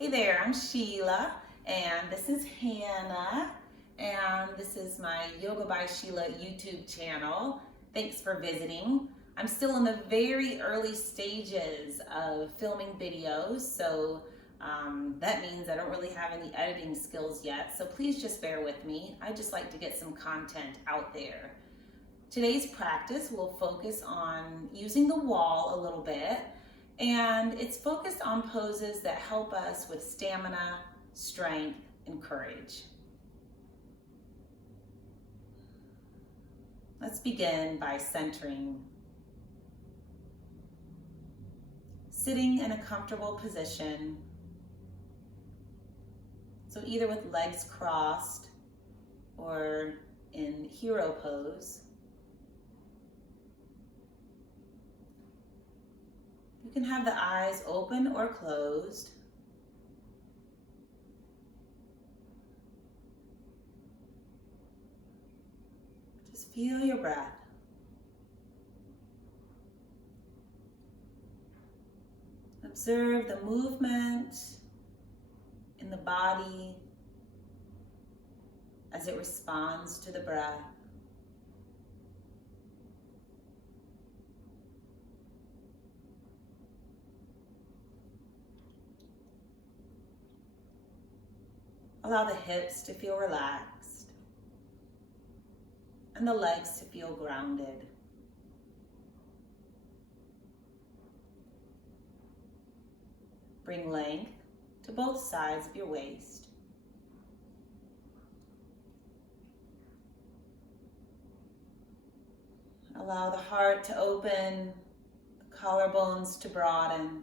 Hey there, I'm Sheila, and this is Hannah, and this is my Yoga by Sheila YouTube channel. Thanks for visiting. I'm still in the very early stages of filming videos, so that means I don't really have any editing skills yet, so please just bear with me. I just like to get some content out there. Today's practice will focus on using the wall a little bit, and it's focused on poses that help us with stamina, strength, and courage. Let's begin by centering. Sitting in a comfortable position. So either with legs crossed or in hero pose. You can have the eyes open or closed. Just feel your breath. Observe the movement in the body as it responds to the breath. Allow the hips to feel relaxed and the legs to feel grounded. Bring length to both sides of your waist. Allow the heart to open, the collarbones to broaden,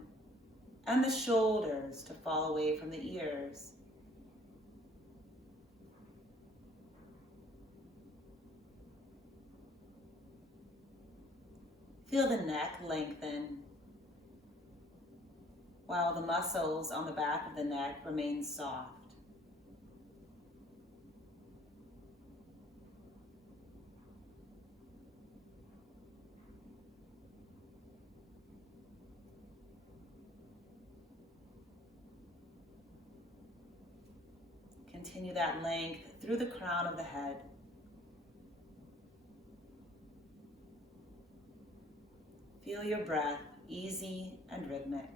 and the shoulders to fall away from the ears. Feel the neck lengthen while the muscles on the back of the neck remain soft. Continue that length through the crown of the head. Feel your breath easy and rhythmic.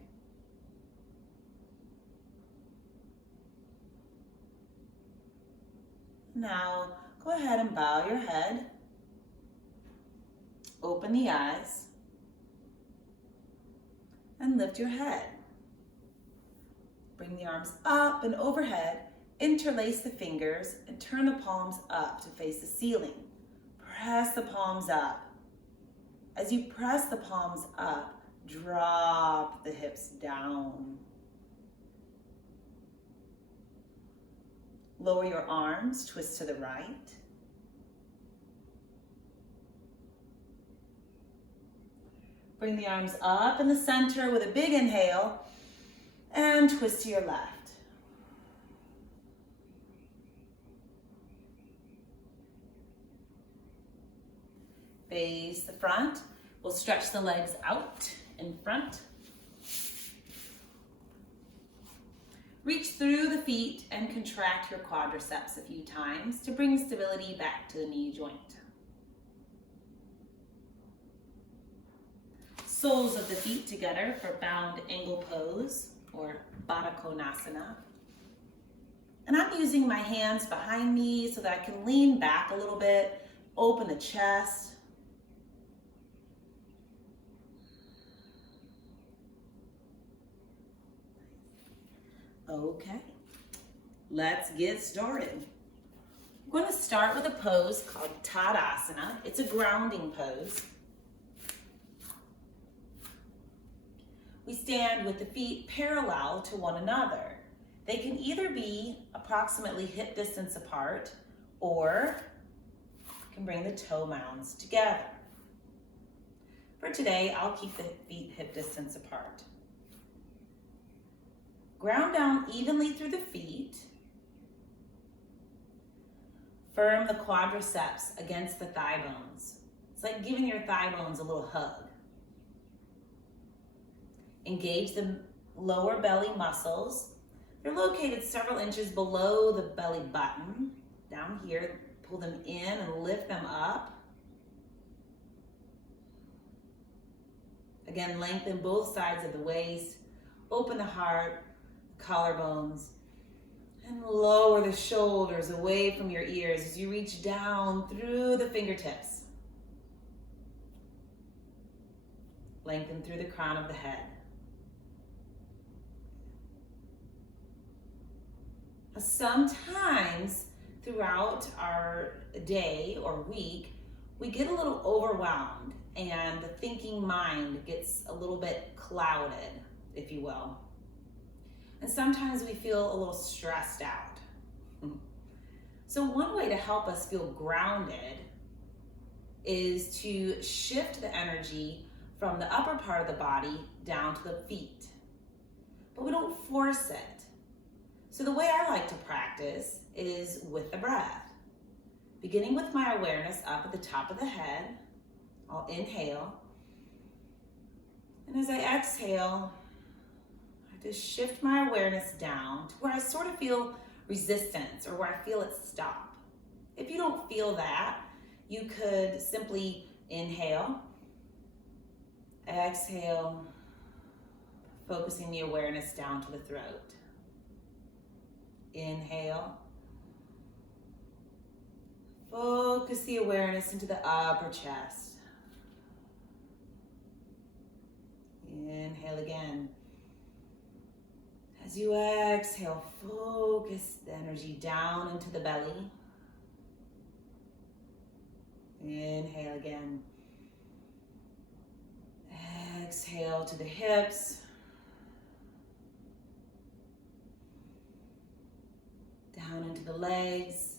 Now, go ahead and bow your head. Open the eyes. And lift your head. Bring the arms up and overhead. Interlace the fingers and turn the palms up to face the ceiling. Press the palms up. As you press the palms up, drop the hips down. Lower your arms, twist to the right. Bring the arms up in the center with a big inhale and twist to your left. Face the front. We'll stretch the legs out in front. Reach through the feet and contract your quadriceps a few times to bring stability back to the knee joint. Soles of the feet together for bound angle pose or Baddha Konasana. And I'm using my hands behind me so that I can lean back a little bit, open the chest. Okay, let's get started. I'm going to start with a pose called Tadasana. It's a grounding pose. We stand with the feet parallel to one another. They can either be approximately hip distance apart or you can bring the toe mounds together. For today, I'll keep the feet hip distance apart. Ground down evenly through the feet. Firm the quadriceps against the thigh bones. It's like giving your thigh bones a little hug. Engage the lower belly muscles They're located several inches below the belly button. Down here, pull them in and lift them up. Again, lengthen both sides of the waist, open the heart, collarbones, and lower the shoulders away from your ears as you reach down through the fingertips. Lengthen through the crown of the head. Sometimes throughout our day or week, we get a little overwhelmed and the thinking mind gets a little bit clouded, if you will. And sometimes we feel a little stressed out. So one way to help us feel grounded is to shift the energy from the upper part of the body down to the feet. But we don't force it. So the way I like to practice is with the breath. Beginning with my awareness up at the top of the head, I'll inhale. And as I exhale, I just shift my awareness down to where I sort of feel resistance or where I feel it stop. If you don't feel that, you could simply inhale, exhale, focusing the awareness down to the throat. Inhale. Focus the awareness into the upper chest. Inhale again. As you exhale, focus the energy down into the belly. Inhale again. Exhale to the hips. Down into the legs.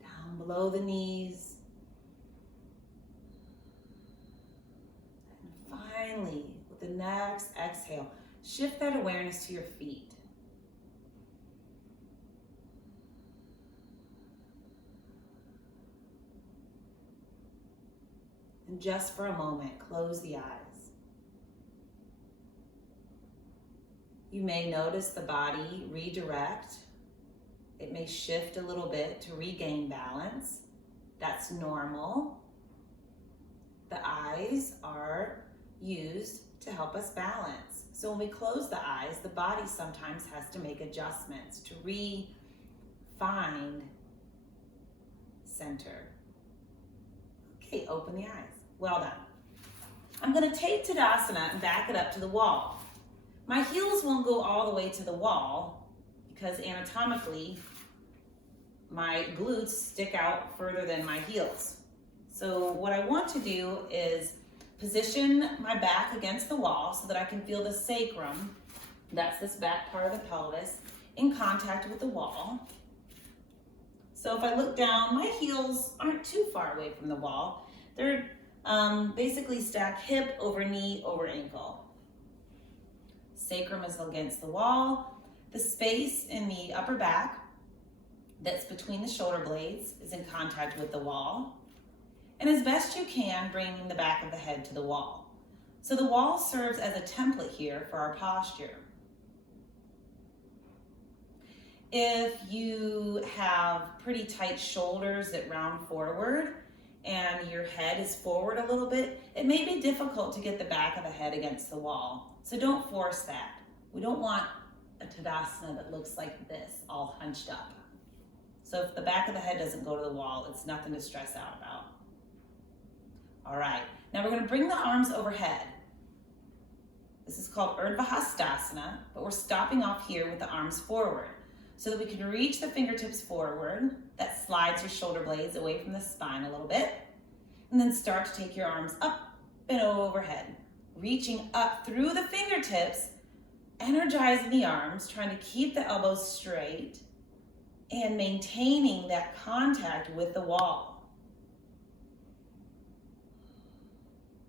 Down below the knees. And finally, with the next exhale, shift that awareness to your feet. And just for a moment, close the eyes. You may notice the body redirect. It may shift a little bit to regain balance. That's normal. The eyes are used to help us balance. So when we close the eyes, the body sometimes has to make adjustments to find center. Okay, open the eyes. Well done. I'm going to take Tadasana and back it up to the wall. My heels won't go all the way to the wall because anatomically my glutes stick out further than my heels. So what I want to do is position my back against the wall so that I can feel the sacrum, that's this back part of the pelvis, in contact with the wall. So if I look down, my heels aren't too far away from the wall. They're basically stacked hip over knee over ankle. Sacrum is against the wall. The space in the upper back that's between the shoulder blades is in contact with the wall. And as best you can, bring the back of the head to the wall. So the wall serves as a template here for our posture. If you have pretty tight shoulders that round forward and your head is forward a little bit, it may be difficult to get the back of the head against the wall. So don't force that. We don't want a Tadasana that looks like this, all hunched up. So if the back of the head doesn't go to the wall, it's nothing to stress out about. All right, now we're gonna bring the arms overhead. This is called Urdhva Hastasana, but we're stopping off here with the arms forward so that we can reach the fingertips forward. That slides your shoulder blades away from the spine a little bit. And then start to take your arms up and overhead, reaching up through the fingertips, energizing the arms, trying to keep the elbows straight and maintaining that contact with the wall.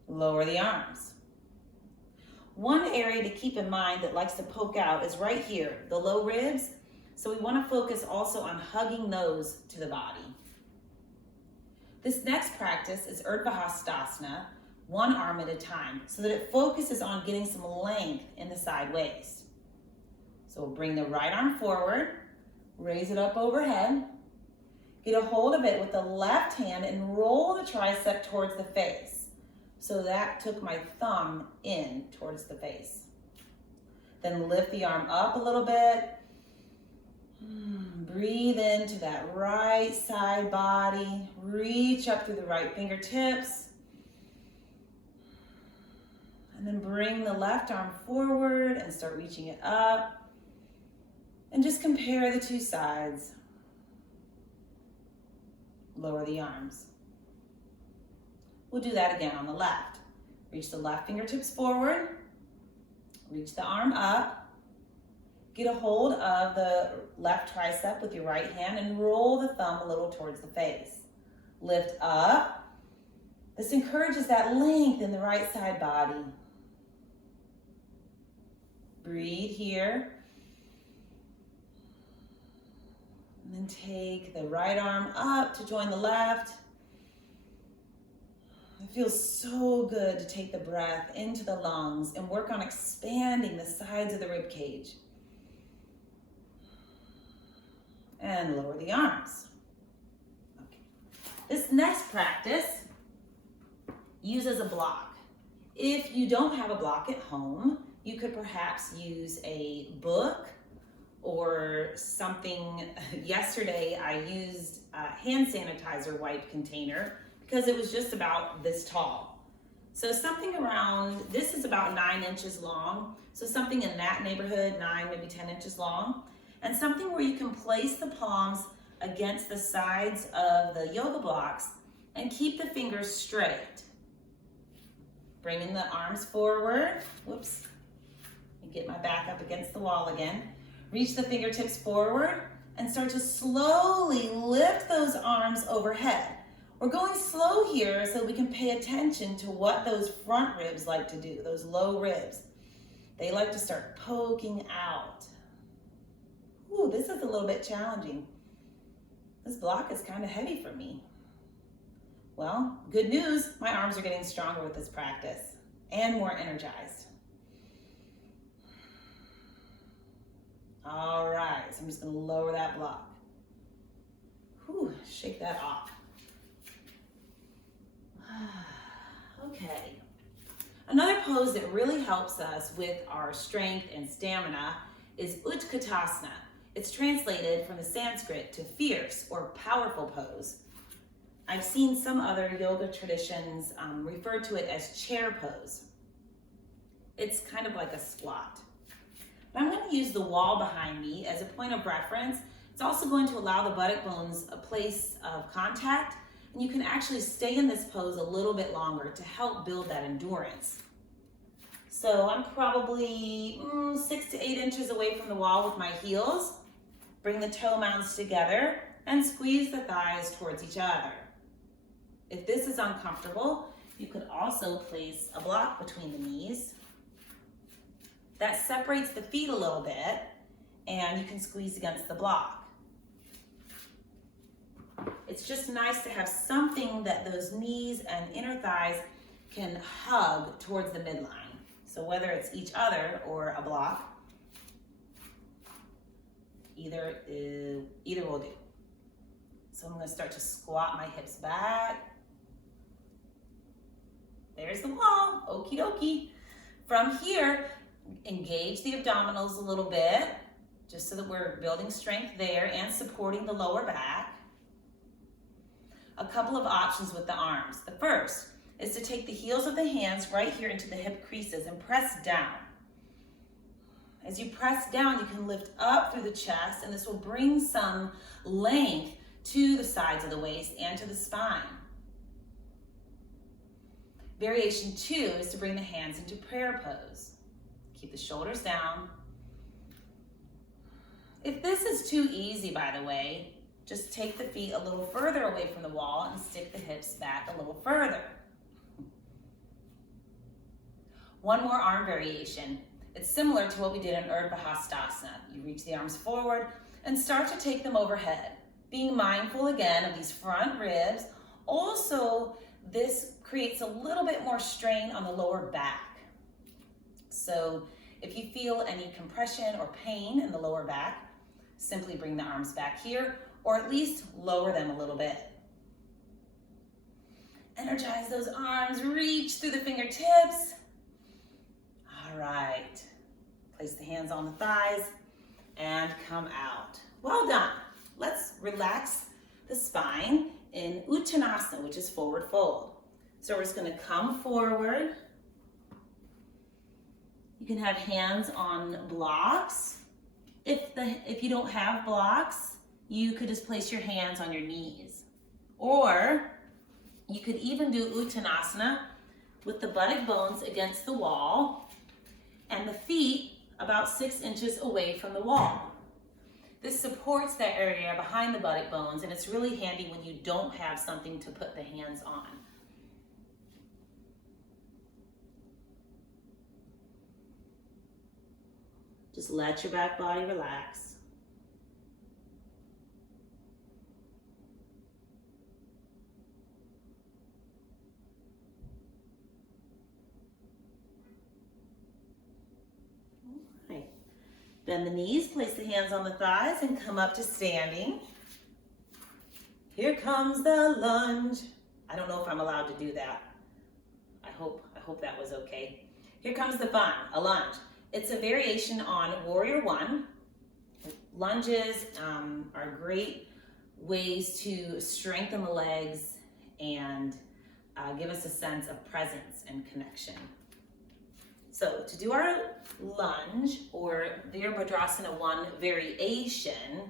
Lower the arms. One area to keep in mind that likes to poke out is right here, the low ribs. So we want to focus also on hugging those to the body. This next practice is Urdhva Hastasana, one arm at a time, so that it focuses on getting some length in the side waist. So we'll bring the right arm forward, raise it up overhead, get a hold of it with the left hand and roll the tricep towards the face. So that took my thumb in towards the face. Then lift the arm up a little bit. Breathe into that right side body. Reach up through the right fingertips. And then bring the left arm forward and start reaching it up. And just compare the two sides. Lower the arms. We'll do that again on the left. Reach the left fingertips forward. Reach the arm up. Get a hold of the left tricep with your right hand and roll the thumb a little towards the face. Lift up. This encourages that length in the right side body. Breathe here. And then take the right arm up to join the left. It feels so good to take the breath into the lungs and work on expanding the sides of the rib cage. And lower the arms. Okay. This next practice uses a block. If you don't have a block at home, you could perhaps use a book or something. Yesterday I used a hand sanitizer wipe container because it was just about this tall. So something around, this is about 9 inches long. So something in that neighborhood, 9, maybe 10 inches long. And something where you can place the palms against the sides of the yoga blocks and keep the fingers straight. Bringing the arms forward. Whoops. And get my back up against the wall again. Reach the fingertips forward and start to slowly lift those arms overhead. We're going slow here so we can pay attention to what those front ribs like to do, those low ribs. They like to start poking out. Ooh, this is a little bit challenging. This block is kind of heavy for me. Well, good news, my arms are getting stronger with this practice and more energized. All right, so I'm just gonna lower that block. Whew, shake that off. Okay. Another pose that really helps us with our strength and stamina is Utkatasana. It's translated from the Sanskrit to fierce or powerful pose. I've seen some other yoga traditions refer to it as chair pose. It's kind of like a squat. But I'm going to use the wall behind me as a point of reference. It's also going to allow the buttock bones a place of contact, and you can actually stay in this pose a little bit longer to help build that endurance. So I'm probably 6 to 8 inches away from the wall with my heels. Bring the toe mounds together and squeeze the thighs towards each other. If this is uncomfortable, you could also place a block between the knees. That separates the feet a little bit, and you can squeeze against the block. It's just nice to have something that those knees and inner thighs can hug towards the midline. So whether it's each other or a block, either will do. So I'm going to start to squat my hips back. There's the wall, okie dokie. From here, engage the abdominals a little bit, just so that we're building strength there and supporting the lower back. A couple of options with the arms. The first is to take the heels of the hands right here into the hip creases and press down. As you press down, you can lift up through the chest, and this will bring some length to the sides of the waist and to the spine. Variation 2 is to bring the hands into prayer pose. Keep the shoulders down. If this is too easy, by the way, just take the feet a little further away from the wall and stick the hips back a little further. One more arm variation. It's similar to what we did in Urdhva Hastasana. You reach the arms forward and start to take them overhead. Being mindful again of these front ribs. Also, this creates a little bit more strain on the lower back. So if you feel any compression or pain in the lower back, simply bring the arms back here, or at least lower them a little bit. Energize those arms, reach through the fingertips. All right, place the hands on the thighs and come out. Well done. Let's relax the spine in Uttanasana, which is forward fold. So we're just gonna come forward. You can have hands on blocks. If you don't have blocks, you could just place your hands on your knees. Or you could even do Uttanasana with the buttock bones against the wall and the feet about 6 inches away from the wall. This supports that area behind the buttock bones, and it's really handy when you don't have something to put the hands on. Just let your back body relax. Bend the knees, place the hands on the thighs, and come up to standing. Here comes the lunge. I don't know if I'm allowed to do that. I hope that was okay. Here comes the fun, a lunge. It's a variation on Warrior One. Lunges are great ways to strengthen the legs and give us a sense of presence and connection. So to do our lunge, or Virabhadrasana 1 variation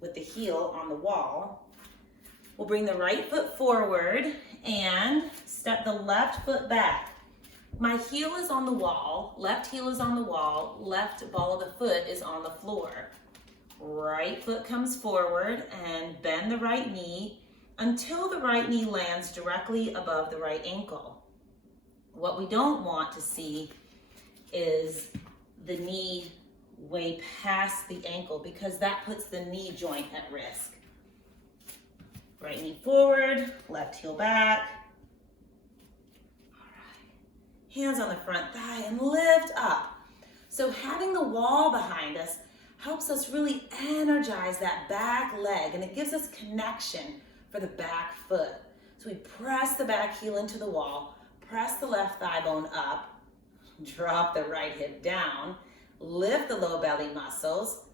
with the heel on the wall, we'll bring the right foot forward and step the left foot back. My heel is on the wall, left heel is on the wall, left ball of the foot is on the floor. Right foot comes forward and bend the right knee until the right knee lands directly above the right ankle. What we don't want to see is the knee way past the ankle, because that puts the knee joint at risk. Right knee forward, left heel back. All right. Hands on the front thigh and lift up. So having the wall behind us helps us really energize that back leg, and it gives us connection for the back foot. So we press the back heel into the wall, press the left thigh bone up, drop the right hip down, lift the low belly muscles.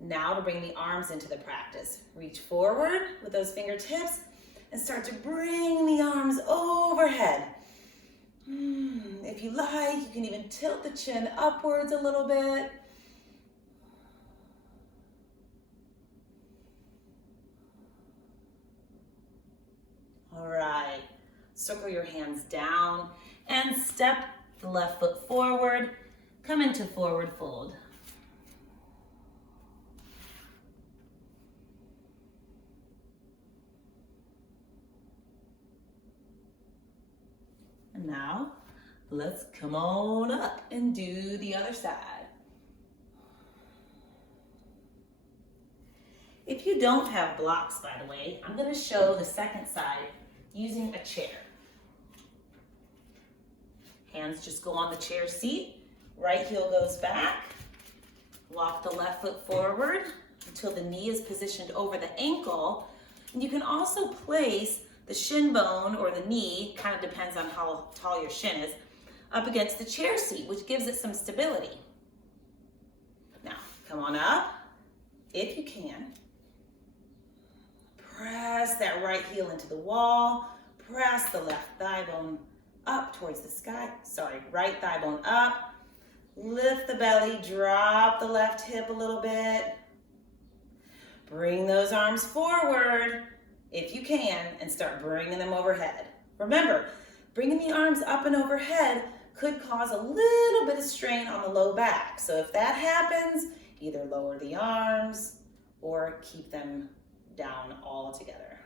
Now to bring the arms into the practice. Reach forward with those fingertips and start to bring the arms overhead. If you like, you can even tilt the chin upwards a little bit. All right, circle your hands down and step the left foot forward, come into forward fold. And now, let's come on up and do the other side. If you don't have blocks, by the way, I'm going to show the second side using a chair. Hands just go on the chair seat. Right heel goes back. Walk the left foot forward until the knee is positioned over the ankle. And you can also place the shin bone or the knee, kind of depends on how tall your shin is, up against the chair seat, which gives it some stability. Now, come on up, if you can. Press that right heel into the wall. Press the left thigh bone up towards the sky. Right thigh bone up. Lift the belly, drop the left hip a little bit. Bring those arms forward if you can and start bringing them overhead. Remember, bringing the arms up and overhead could cause a little bit of strain on the low back. So if that happens, either lower the arms or keep them down altogether.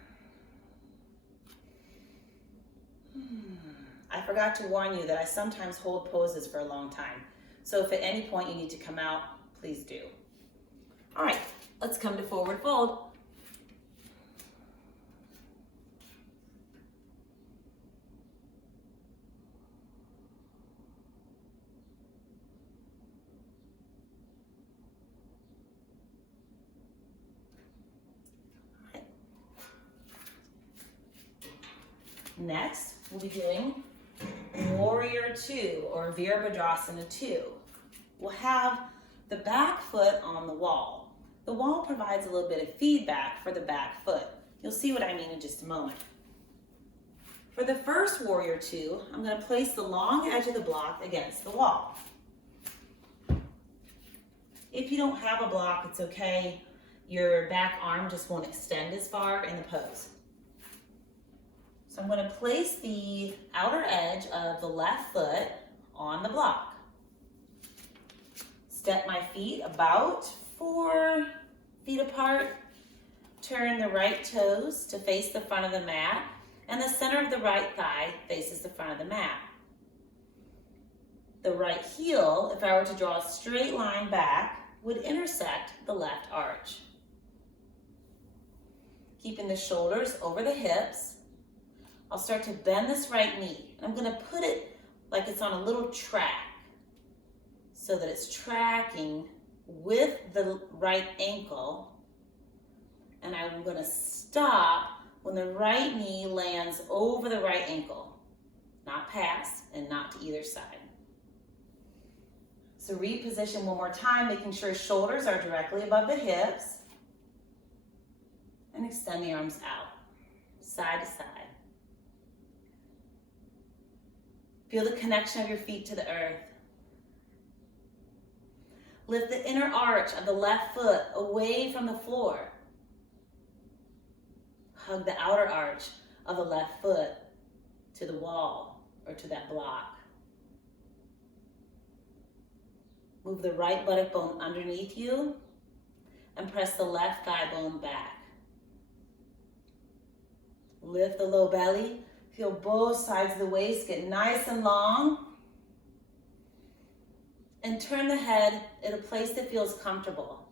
I forgot to warn you that I sometimes hold poses for a long time. So if at any point you need to come out, please do. All right, let's come to forward fold. Next, we'll be doing Warrior Two or Virabhadrasana 2. We'll have the back foot on the wall. The wall provides a little bit of feedback for the back foot. You'll see what I mean in just a moment. For the first Warrior Two, I'm going to place the long edge of the block against the wall. If you don't have a block, it's okay. Your back arm just won't extend as far in the pose. So I'm going to place the outer edge of the left foot on the block. Step my feet about 4 feet apart. Turn the right toes to face the front of the mat, and the center of the right thigh faces the front of the mat. The right heel, if I were to draw a straight line back, would intersect the left arch. Keeping the shoulders over the hips, I'll start to bend this right knee. I'm going to put it like it's on a little track so that it's tracking with the right ankle. And I'm going to stop when the right knee lands over the right ankle, not past and not to either side. So reposition one more time, making sure shoulders are directly above the hips. And extend the arms out, side to side. Feel the connection of your feet to the earth. Lift the inner arch of the left foot away from the floor. Hug the outer arch of the left foot to the wall or to that block. Move the right buttock bone underneath you and press the left thigh bone back. Lift the low belly. Feel both sides of the waist get nice and long. And turn the head in a place that feels comfortable.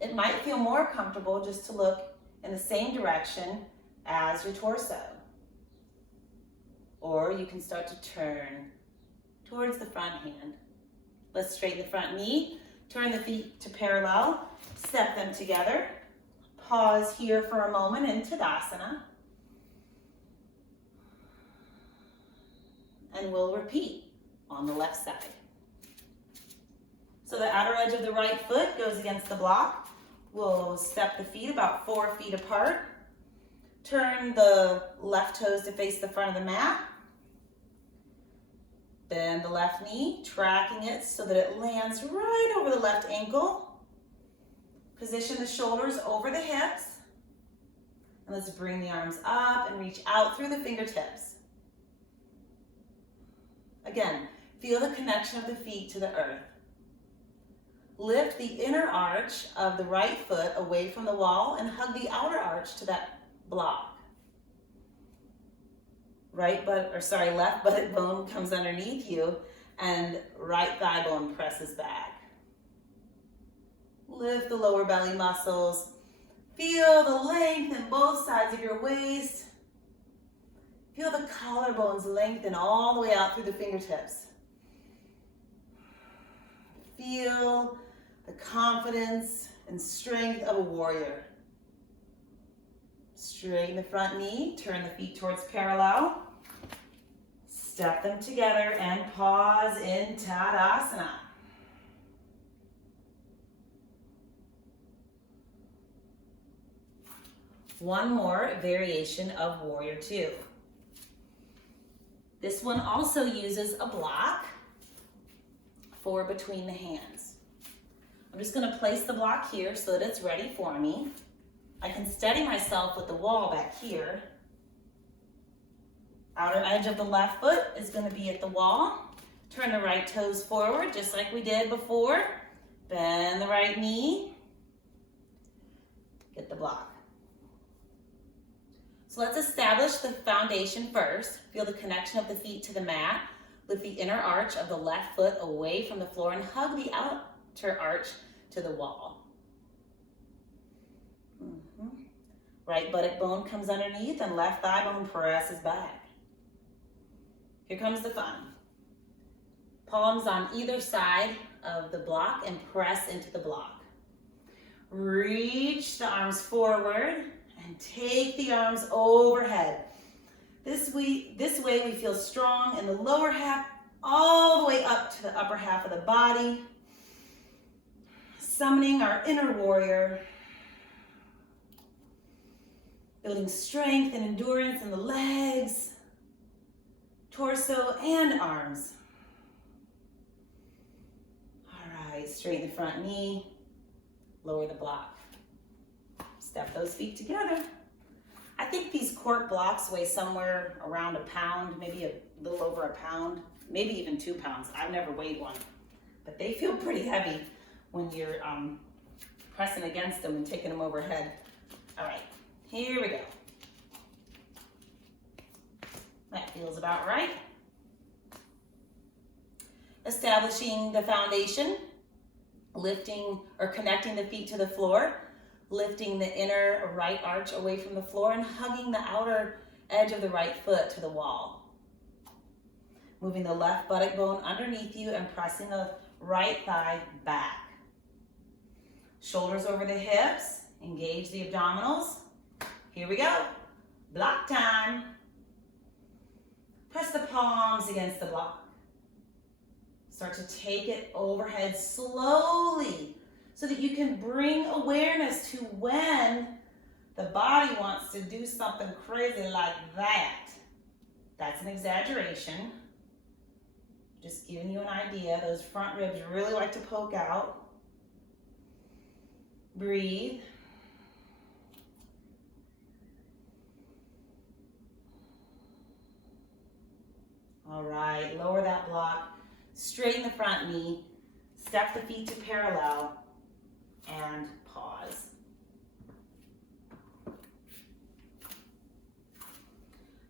It might feel more comfortable just to look in the same direction as your torso. Or you can start to turn towards the front hand. Let's straighten the front knee. Turn the feet to parallel. Step them together. Pause here for a moment in Tadasana. And we'll repeat on the left side. So the outer edge of the right foot goes against the block. We'll step the feet about 4 feet apart. Turn the left toes to face the front of the mat. Bend the left knee, tracking it so that it lands right over the left ankle. Position the shoulders over the hips. And let's bring the arms up and reach out through the fingertips. Again, feel the connection of the feet to the earth. Lift the inner arch of the right foot away from the wall and hug the outer arch to that block. Left buttock bone comes underneath you and right thigh bone presses back. Lift the lower belly muscles. Feel the length in both sides of your waist. Feel the collarbones lengthen all the way out through the fingertips. Feel the confidence and strength of a warrior. Straighten the front knee, turn the feet towards parallel. Step them together and pause in Tadasana. One more variation of Warrior Two. This one also uses a block for between the hands. I'm just going to place the block here so that it's ready for me. I can steady myself with the wall back here. Outer edge of the left foot is going to be at the wall. Turn the right toes forward just like we did before. Bend the right knee. Get the block. So let's establish the foundation first. Feel the connection of the feet to the mat. Lift the inner arch of the left foot away from the floor and hug the outer arch to the wall. Right buttock bone comes underneath and left thigh bone presses back. Here comes the fun. Palms on either side of the block and press into the block. Reach the arms forward and take the arms overhead. This way we feel strong in the lower half all the way up to the upper half of the body. Summoning our inner warrior. Building strength and endurance in the legs, torso, and arms. All right, straighten the front knee, lower the block. Step those feet together. I think these cork blocks weigh somewhere around a pound, maybe a little over a pound, maybe even 2 pounds. I've never weighed one, but they feel pretty heavy when you're pressing against them and taking them overhead. All right, here we go. That feels about right. Establishing the foundation, lifting or connecting the feet to the floor, lifting the inner right arch away from the floor and hugging the outer edge of the right foot to the wall. Moving the left buttock bone underneath you and pressing the right thigh back. Shoulders over the hips, engage the abdominals. Here we go. Block time. Press the palms against the block. Start to take it overhead slowly so that you can bring awareness to when the body wants to do something crazy like that. That's an exaggeration. Just giving you an idea. Those front ribs really like to poke out. Breathe. All right, lower that block, straighten the front knee, step the feet to parallel, and pause.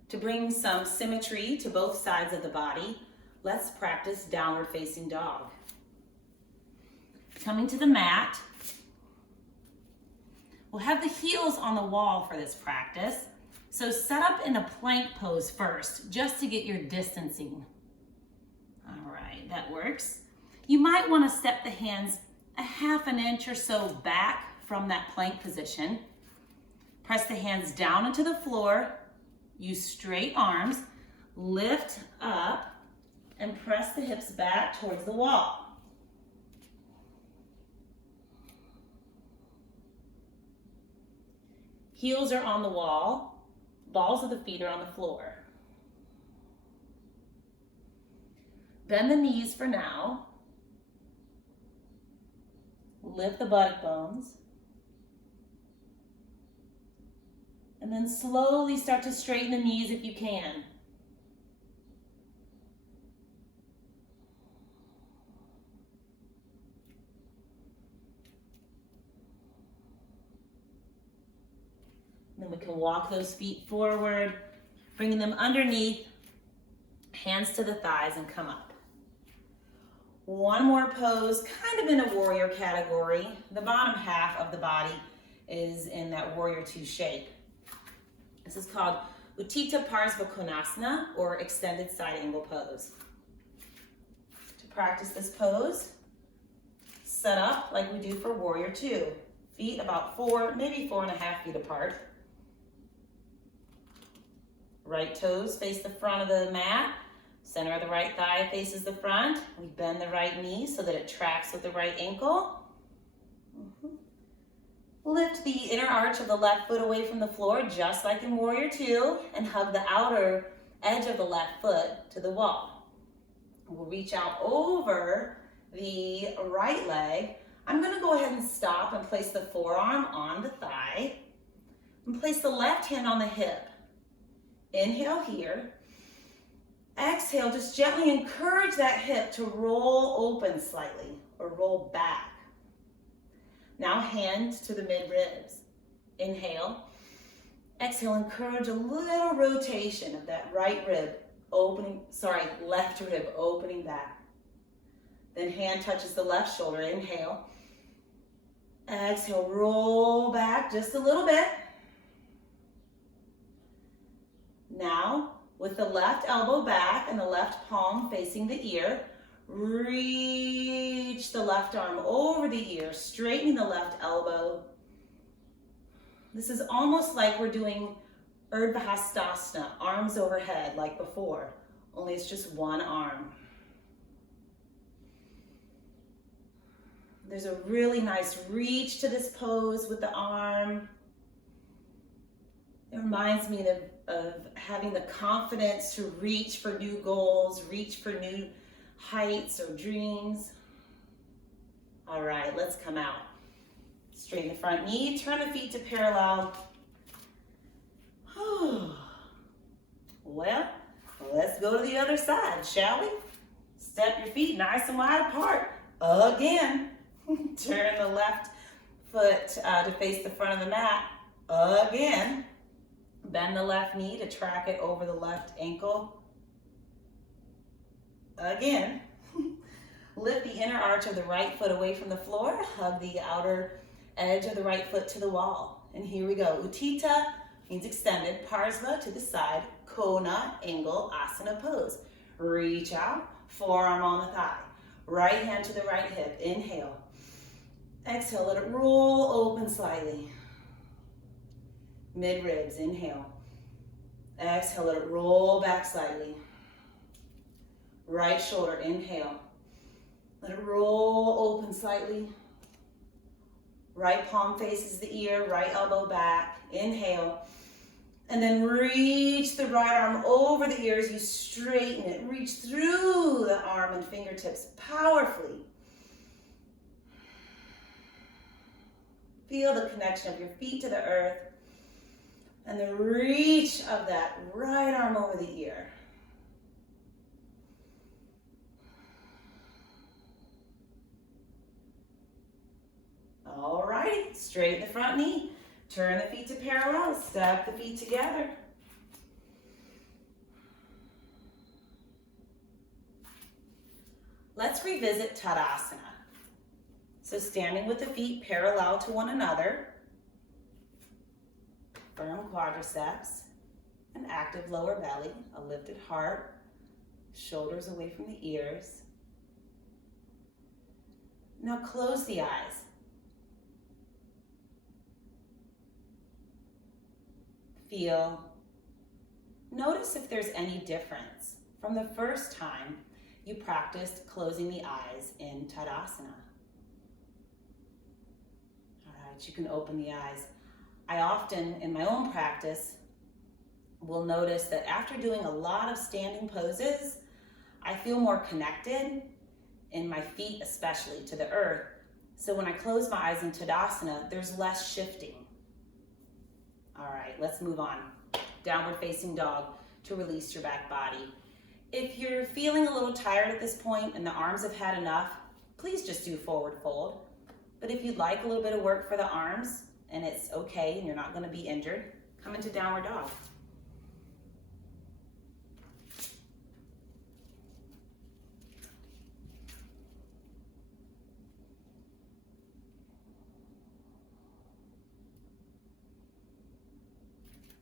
To bring some symmetry to both sides of the body, let's practice downward facing dog. Coming to the mat, we'll have the heels on the wall for this practice. So set up in a plank pose first, just to get your distancing. All right, that works. You might want to step the hands a half an inch or so back from that plank position. Press the hands down into the floor. Use straight arms. Lift up and press the hips back towards the wall. Heels are on the wall. Balls of the feet are on the floor. Bend the knees for now. Lift the buttock bones. And then slowly start to straighten the knees if you can. Then we can walk those feet forward, bringing them underneath, hands to the thighs, and come up. One more pose, kind of in a warrior category. The bottom half of the body is in that warrior two shape. This is called Utthita Parshva Konasana, or extended side angle pose. To practice this pose, set up like we do for warrior two. Feet about 4, maybe 4.5 feet apart. Right toes face the front of the mat. Center of the right thigh faces the front. We bend the right knee so that it tracks with the right ankle. Lift the inner arch of the left foot away from the floor, just like in Warrior Two, and hug the outer edge of the left foot to the wall. We'll reach out over the right leg. I'm going to go ahead and stop and place the forearm on the thigh and place the left hand on the hip. Inhale here. Exhale, just gently encourage that hip to roll open slightly or roll back. Now hands to the mid-ribs. Inhale. Exhale, encourage a little rotation of that left rib opening back. Then hand touches the left shoulder. Inhale. Exhale, roll back just a little bit. Now, with the left elbow back and the left palm facing the ear, reach the left arm over the ear, straightening the left elbow. This is almost like we're doing Urdhva Hastasana, arms overhead like before, only it's just one arm. There's a really nice reach to this pose with the arm. It reminds me of having the confidence to reach for new goals, reach for new heights or dreams. All right, let's come out. Straighten the front knee, turn the feet to parallel. Well, let's go to the other side, shall we? Step your feet nice and wide apart. Again. Turn the left foot to face the front of the mat. Again. Bend the left knee to track it over the left ankle. Again. Lift the inner arch of the right foot away from the floor. Hug the outer edge of the right foot to the wall. And here we go. Utthita means extended. Parsva to the side. Kona, angle, asana pose. Reach out, forearm on the thigh. Right hand to the right hip. Inhale. Exhale, let it roll open slightly. Mid ribs, inhale. Exhale, let it roll back slightly. Right shoulder, inhale. Let it roll open slightly. Right palm faces the ear, right elbow back. Inhale. And then reach the right arm over the ear as you straighten it. Reach through the arm and fingertips powerfully. Feel the connection of your feet to the earth and the reach of that right arm over the ear. All right, straighten the front knee. Turn the feet to parallel, step the feet together. Let's revisit Tadasana. So standing with the feet parallel to one another, firm quadriceps, an active lower belly, a lifted heart, shoulders away from the ears. Now close the eyes. Feel. Notice if there's any difference from the first time you practiced closing the eyes in Tadasana. All right, you can open the eyes. I often, in my own practice, will notice that after doing a lot of standing poses, I feel more connected in my feet, especially to the earth. So when I close my eyes in Tadasana, there's less shifting. All right, let's move on. Downward facing dog to release your back body. If you're feeling a little tired at this point and the arms have had enough, please just do forward fold. But if you'd like a little bit of work for the arms and it's okay and you're not going to be injured, come into downward dog.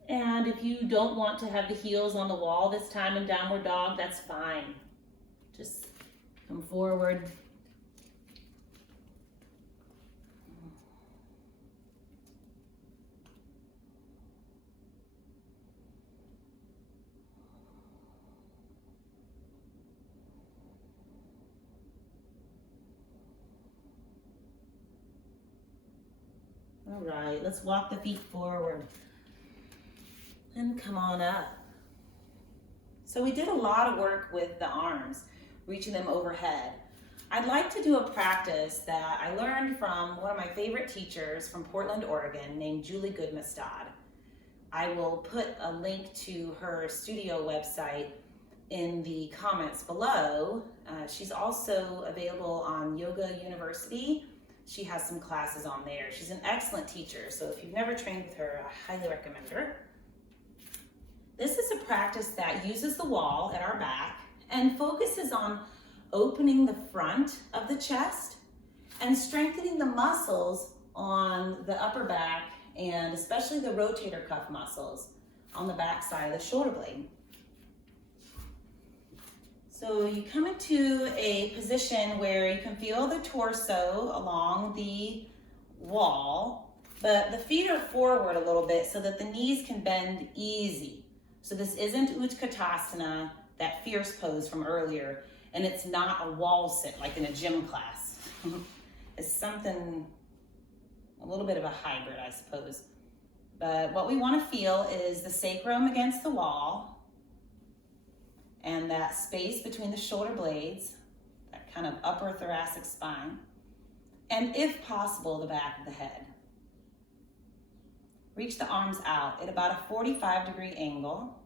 And if you don't want to have the heels on the wall this time in downward dog, that's fine. Just come forward. All right, let's walk the feet forward. And come on up. So we did a lot of work with the arms, reaching them overhead. I'd like to do a practice that I learned from one of my favorite teachers from Portland, Oregon, named Julie Goodmestad. I will put a link to her studio website in the comments below. She's also available on Yoga University. She has some classes on there. She's an excellent teacher, so if you've never trained with her, I highly recommend her. This is a practice that uses the wall at our back and focuses on opening the front of the chest and strengthening the muscles on the upper back and especially the rotator cuff muscles on the back side of the shoulder blade. So you come into a position where you can feel the torso along the wall but the feet are forward a little bit so that the knees can bend easy. So this isn't Utkatasana, that fierce pose from earlier, and it's not a wall sit like in a gym class. It's something, a little bit of a hybrid, I suppose. But what we want to feel is the sacrum against the wall and that space between the shoulder blades, that kind of upper thoracic spine, and if possible, the back of the head. Reach the arms out at about a 45-degree angle.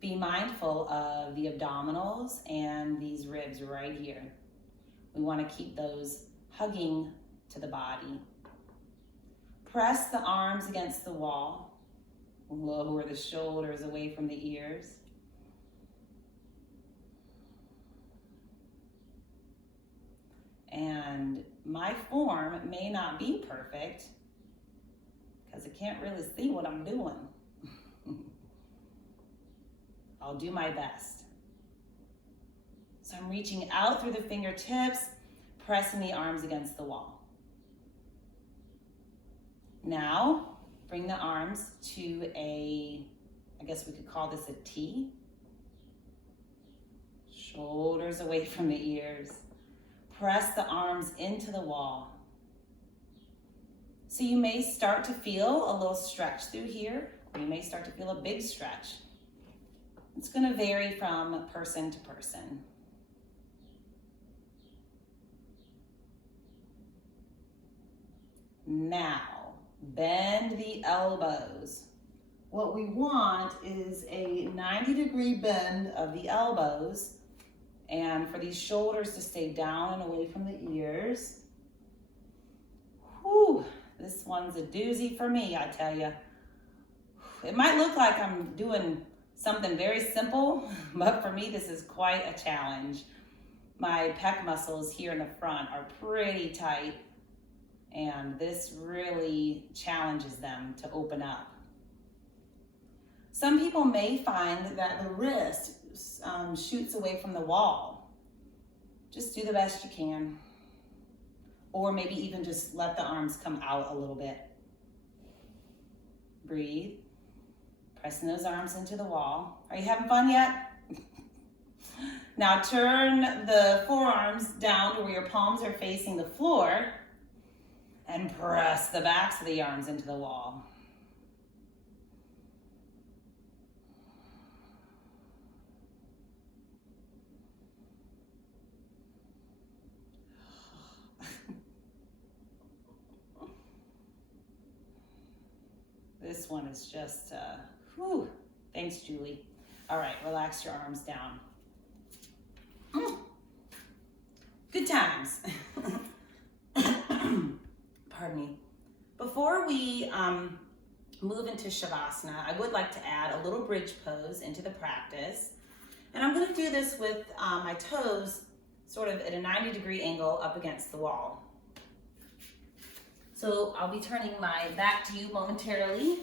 Be mindful of the abdominals and these ribs right here. We want to keep those hugging to the body. Press the arms against the wall. Lower the shoulders away from the ears. And my form may not be perfect because I can't really see what I'm doing. I'll do my best. So I'm reaching out through the fingertips, pressing the arms against the wall. Now, bring the arms to I guess we could call this a T. Shoulders away from the ears. Press the arms into the wall. So you may start to feel a little stretch through here. You may start to feel a big stretch. It's going to vary from person to person. Now, bend the elbows. What we want is a 90-degree bend of the elbows, and for these shoulders to stay down and away from the ears. Whew, this one's a doozy for me, I tell you. It might look like I'm doing something very simple, but for me, this is quite a challenge. My pec muscles here in the front are pretty tight, and this really challenges them to open up. Some people may find that the wrist shoots away from the wall. Just do the best you can. Or maybe even just let the arms come out a little bit. Breathe. Pressing those arms into the wall. Are you having fun yet? Now turn the forearms down to where your palms are facing the floor and press the backs of the arms into the wall. This one is just, whew. Thanks, Julie. All right, relax your arms down. Good times. Pardon me. Before we move into Shavasana, I would like to add a little bridge pose into the practice. And I'm going to do this with my toes sort of at a 90-degree angle up against the wall. So I'll be turning my back to you momentarily.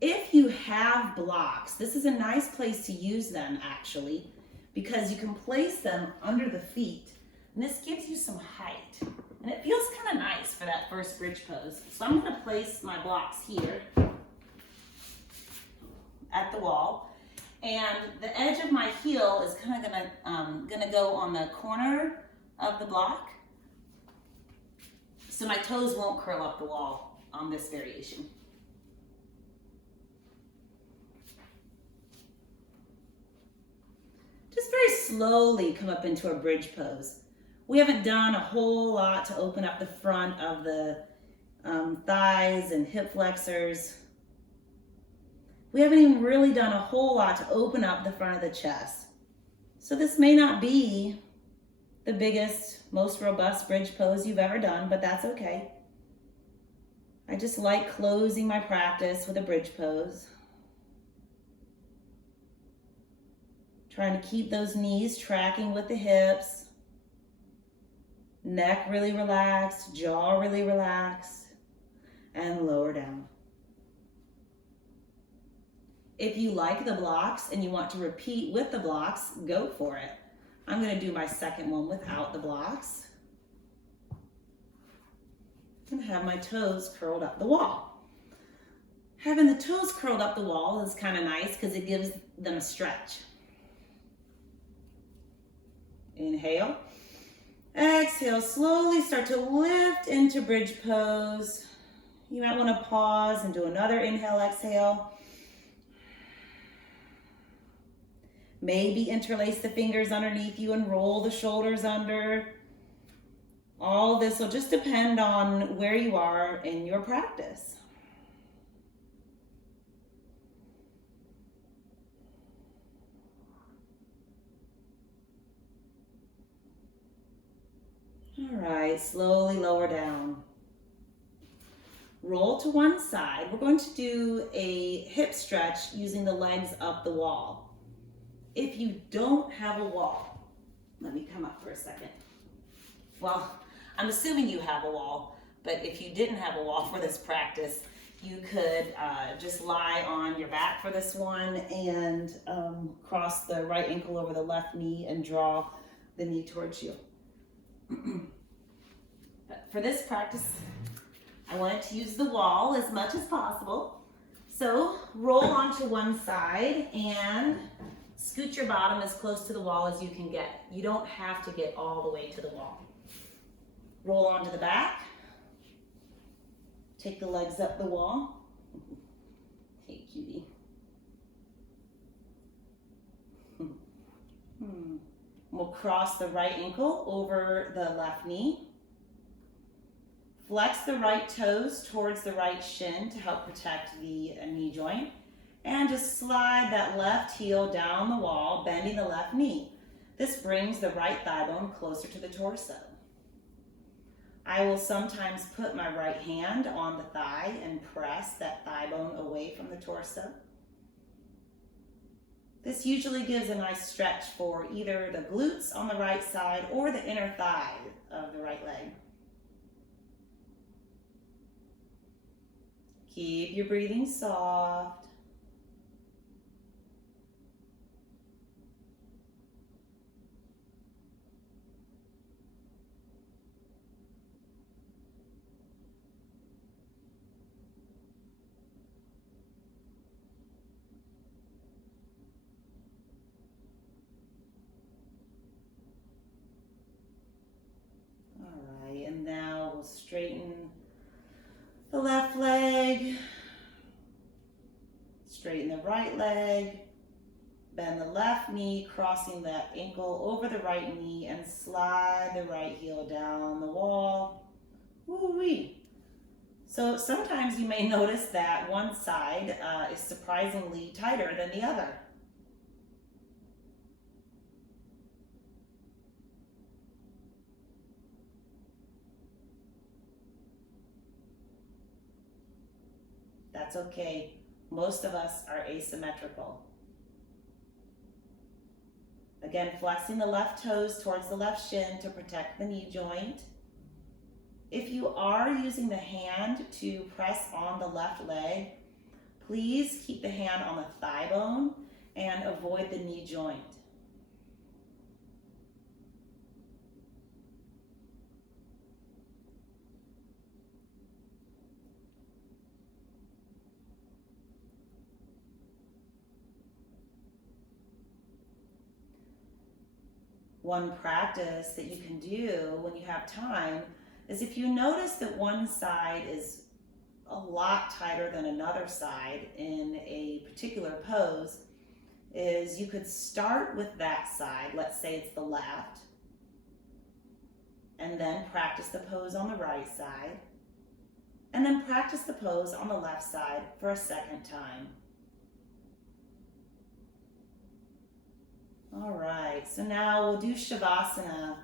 If you have blocks, this is a nice place to use them actually, because you can place them under the feet. And this gives you some height. And it feels kind of nice for that first bridge pose. So I'm going to place my blocks here at the wall. And the edge of my heel is kind of gonna go on the corner of the block, so my toes won't curl up the wall on this variation. Just very slowly come up into a bridge pose. We haven't done a whole lot to open up the front of the thighs and hip flexors. We haven't even really done a whole lot to open up the front of the chest. So this may not be the biggest, most robust bridge pose you've ever done, but that's okay. I just like closing my practice with a bridge pose. Trying to keep those knees tracking with the hips. Neck really relaxed, jaw really relaxed, and lower down. If you like the blocks and you want to repeat with the blocks, go for it. I'm gonna do my second one without the blocks. And have my toes curled up the wall. Having the toes curled up the wall is kind of nice because it gives them a stretch. Inhale. Exhale, slowly start to lift into bridge pose. You might want to pause and do another inhale, exhale. Maybe interlace the fingers underneath you and roll the shoulders under. All this will just depend on where you are in your practice. All right, slowly lower down. Roll to one side. We're going to do a hip stretch using the legs up the wall. If you don't have a wall, let me come up for a second. Well, I'm assuming you have a wall, but if you didn't have a wall for this practice, you could just lie on your back for this one and cross the right ankle over the left knee and draw the knee towards you. But for this practice, I wanted to use the wall as much as possible. So roll onto one side and scoot your bottom as close to the wall as you can get. You don't have to get all the way to the wall. Roll onto the back. Take the legs up the wall. Hey, cutie. We'll cross the right ankle over the left knee. Flex the right toes towards the right shin to help protect the knee joint. And just slide that left heel down the wall, bending the left knee. This brings the right thigh bone closer to the torso. I will sometimes put my right hand on the thigh and press that thigh bone away from the torso. This usually gives a nice stretch for either the glutes on the right side or the inner thigh of the right leg. Keep your breathing soft. And now we'll straighten the left leg, straighten the right leg, bend the left knee, crossing that ankle over the right knee, and slide the right heel down the wall. Woo-wee. So sometimes you may notice that one side is surprisingly tighter than the other. That's okay. Most of us are asymmetrical. Again, flexing the left toes towards the left shin to protect the knee joint. If you are using the hand to press on the left leg, please keep the hand on the thigh bone and avoid the knee joint. One practice that you can do when you have time is if you notice that one side is a lot tighter than another side in a particular pose, is you could start with that side, let's say it's the left, and then practice the pose on the right side, and then practice the pose on the left side for a second time. All right, so now we'll do Shavasana.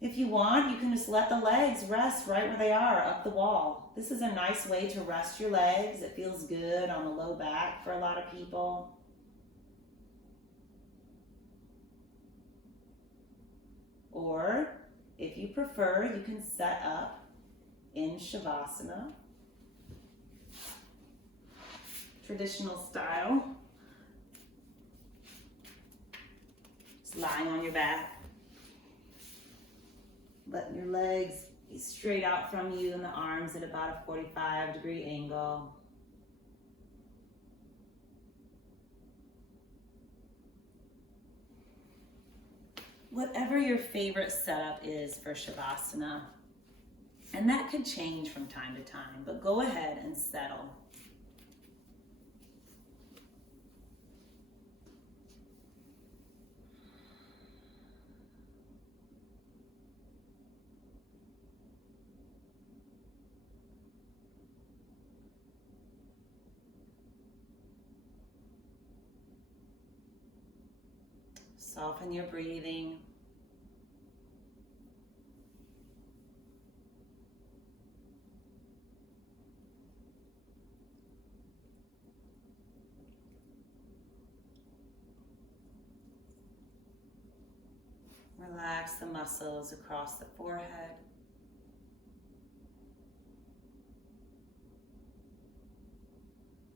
If you want, you can just let the legs rest right where they are, up the wall. This is a nice way to rest your legs. It feels good on the low back for a lot of people. Or, if you prefer, you can set up in Shavasana, traditional style. Just lying on your back. Letting your legs be straight out from you and the arms at about a 45-degree angle. Whatever your favorite setup is for Shavasana, and that could change from time to time, but go ahead and settle. Soften your breathing. Relax the muscles across the forehead.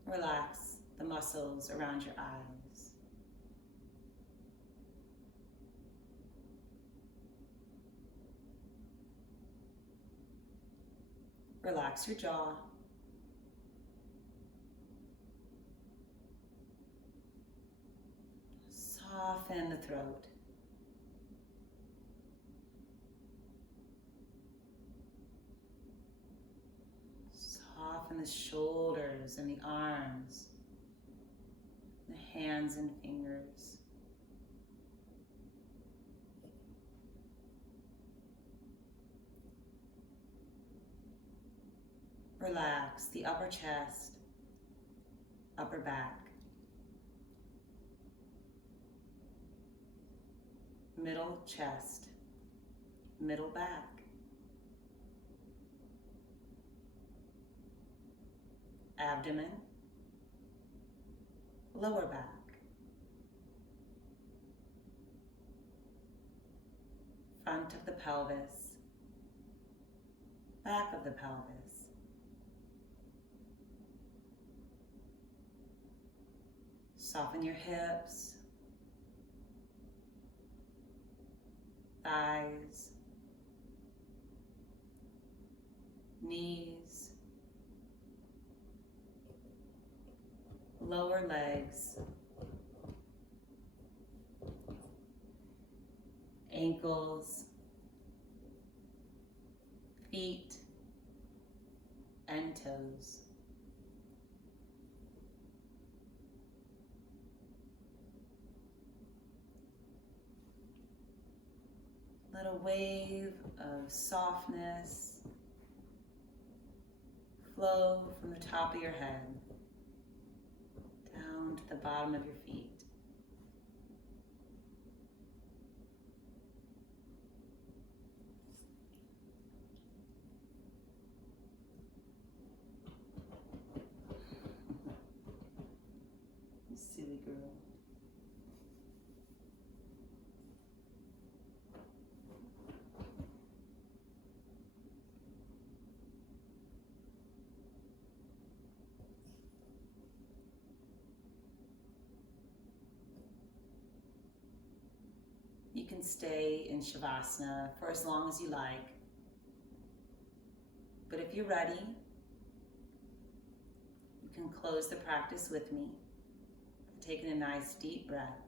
Relax the muscles around your eyes. Relax your jaw. Soften the throat. Soften the shoulders and the arms, the hands and fingers. Relax the upper chest, upper back, middle chest, middle back, abdomen, lower back, front of the pelvis, back of the pelvis. Soften your hips, thighs, knees, lower legs, ankles, feet, and toes. Let a wave of softness flow from the top of your head down to the bottom of your feet. You silly girl. You can stay in Shavasana for as long as you like. But if you're ready, you can close the practice with me by taking a nice deep breath.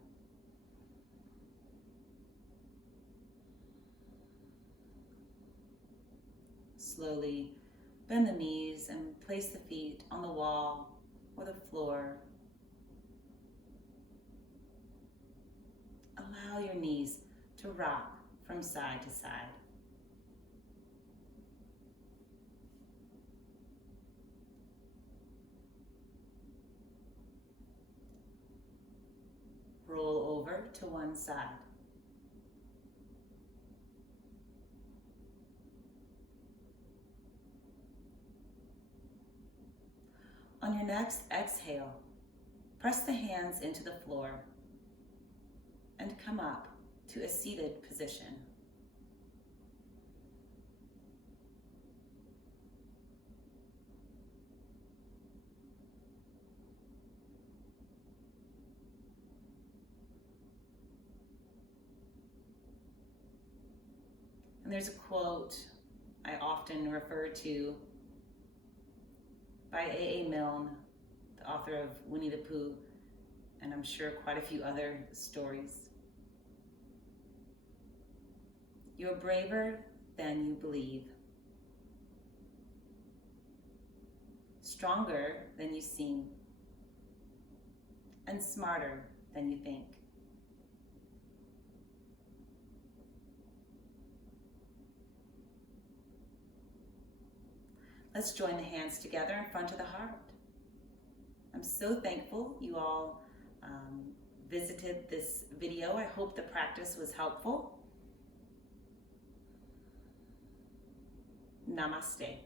Slowly bend the knees and place the feet on the wall or the floor. Allow your knees to rock from side to side. Roll over to one side. On your next exhale, press the hands into the floor and come up to a seated position. And there's a quote I often refer to by A.A. Milne, the author of Winnie the Pooh, and I'm sure quite a few other stories. You're braver than you believe, stronger than you seem, and smarter than you think. Let's join the hands together in front of the heart. I'm so thankful you all visited this video. I hope the practice was helpful. Namaste.